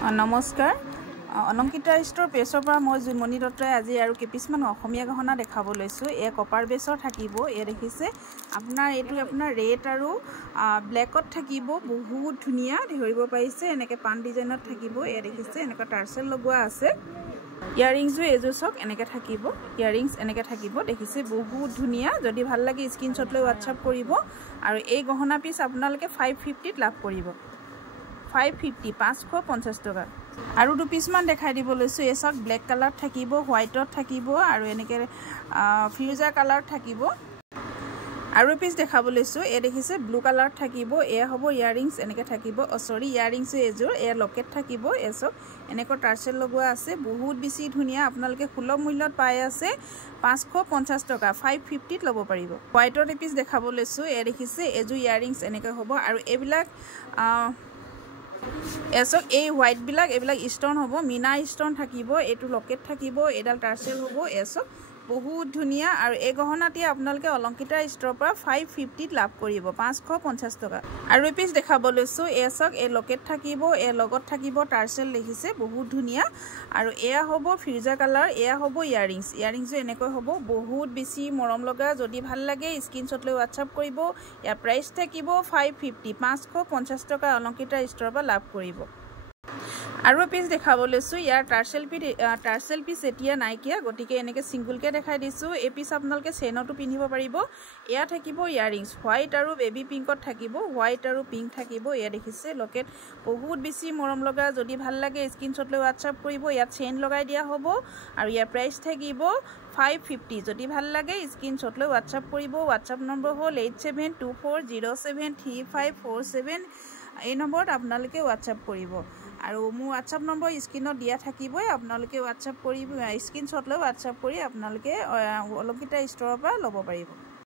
নমস্কাৰ অলংকিতা ষ্ট'ৰ পেজৰ পৰা মই জুনমণি দত্তই আজি আৰু কেপিছমান অসমীয়া গহনা দেখাব লৈছোঁ। এই কপাৰ বেছৰ থাকিব। এই দেখিছে আপোনাৰ এইটো আপোনাৰ ৰেড আৰু ব্লেকত থাকিব, বহুত ধুনীয়া ধৰিব পাৰিছে। এনেকৈ পান ডিজাইনত থাকিব। এই দেখিছে এনেকুৱা টাৰ্চেল লগোৱা আছে। ইয়াৰিংছো এযোৰ চাওক এনেকৈ থাকিব। ইয়াৰিংছ এনেকৈ থাকিব, দেখিছে বহুত ধুনীয়া। যদি ভাল লাগে স্ক্ৰীনশ্বট লৈ হোৱাটছআপ কৰিব। আৰু এই গহনা পিচ আপোনালোকে 550ত লাভ কৰিব। 550 550 টকা। আৰু দুপিছমান দেখাই দিব লৈছোঁ। এই চাওক ব্লেক কালাৰত থাকিব, হোৱাইটত থাকিব আৰু এনেকৈ ফিউজাৰ কালাৰত থাকিব। আৰু এপিচ দেখাব লৈছোঁ। এই দেখিছে ব্লু কালাৰত থাকিব। এয়া হ'ব ইয়াৰিংছ এনেকৈ থাকিব। চৰি ইয়াৰিংছো এযোৰ, এয়া লকেট থাকিব। এই চাওক এনেকৈ টাৰ্চেল লগোৱা আছে, বহুত বেছি ধুনীয়া। আপোনালোকে সুলভ মূল্যত পাই আছে 550 টকা, 550ত ল'ব পাৰিব। হোৱাইটৰ এপিচ দেখাব লৈছোঁ। এই দেখিছে এযোৰ ইয়াৰিংছ এনেকৈ হ'ব। আৰু এইবিলাক এচক এই হোৱাইটবিলাক এইবিলাক ষ্টন হ'ব, মিনা ষ্টন থাকিব। এইটো লকেট থাকিব, এইডাল টাৰ্চেল হ'ব। এচক বহুত ধুনীয়া। আৰু এই গহনাটি আপোনালোকে অলংকিতা ষ্ট'ৰৰ পৰা 550ত লাভ কৰিব, 550 টকা। আৰু এপিচ দেখাব লৈছোঁ। এচক এই লকেট থাকিব, এই লগত থাকিব টাৰ্চেল, দেখিছে বহুত ধুনীয়া। আৰু এয়া হ'ব ফিউজাৰ কালাৰ, এয়া হ'ব ইয়াৰিংছ। ইয়াৰিংছো এনেকৈ হ'ব, বহুত বেছি মৰম লগা। যদি ভাল লাগে স্ক্ৰীনশ্বট লৈ হোৱাটছআপ কৰিব। ইয়াৰ প্ৰাইচ থাকিব 550, 550 টকা অলংকিতা ষ্ট'ৰৰ পৰা লাভ কৰিব। আৰু এপিচ দেখাব লৈছোঁ। ইয়াৰ টাৰ্চেল পিচ এতিয়া নাইকিয়া, গতিকে এনেকৈ ছিংগুলকৈ দেখাই দিছোঁ। এই পিচ আপোনালোকে চেইনতো পিন্ধিব পাৰিব। এয়া থাকিব ইয়াৰিংছ, হোৱাইট আৰু বেবী পিংকত থাকিব, হোৱাইট আৰু পিংক থাকিব। এয়া দেখিছে লকেট, বহুত বেছি মৰম লগা। যদি ভাল লাগে স্ক্ৰীনশ্বট লৈ হোৱাটছআপ কৰিব। ইয়াত চেইন লগাই দিয়া হ'ব। আৰু ইয়াৰ প্ৰাইচ থাকিব 550। যদি ভাল লাগে স্ক্ৰীনশ্বট লৈ হোৱাটছআপ কৰিব। হোৱাটছআপ নম্বৰ হ'ল 8724073547। এই নম্বৰত আপোনালোকে হোৱাটছআপ কৰিব। আৰু মোৰ হোৱাটছআপ নম্বৰ স্ক্ৰীনত দিয়া থাকিবই। আপোনালোকে হোৱাটছআপ কৰি স্ক্ৰীনশ্বট লৈ হোৱাটছআপ কৰি আপোনালোকে অলংকিতা ষ্ট'ৰৰ পৰা ল'ব পাৰিব।